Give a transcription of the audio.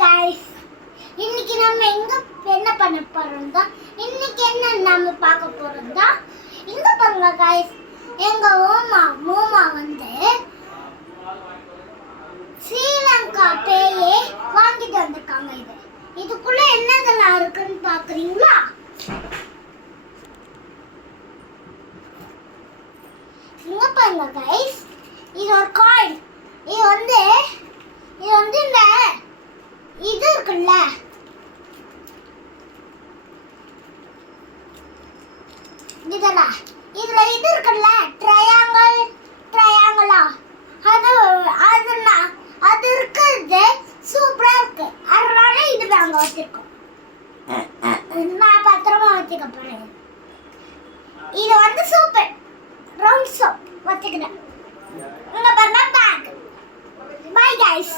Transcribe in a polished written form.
guys, இன்னைக்கு நம்ம எங்க என்ன பண்ண போறோம்னா இன்னைக்கு என்ன நாம பார்க்க போறோம்னா இங்க பாருங்க guys, எங்க மோமா வந்து ஸ்ரீலங்கா பேயே வாங்கிட்டு வந்திருக்காங்க. இதுக்குள்ள என்னதெல்லாம் இருக்குன்னு பாக்குறீங்களா? இங்க பாருங்க guys, இது ஒரு காயின். இது வந்து இந்த இது இருக்குல்ல, இதுல இது இருக்குல்ல, ட்ரையாங்கிளா, அது இருக்குது, சூப்பரா இருக்கு. அதனால இது நாங்க வச்சிருக்கோம். நான் பத்திரமா வச்சுக்க போறேன். இது வந்து சூப்பர் ரவுண்ட் சோப் வச்சுக்கிறேன். இங்க பாருங்க பேக். Bye guys.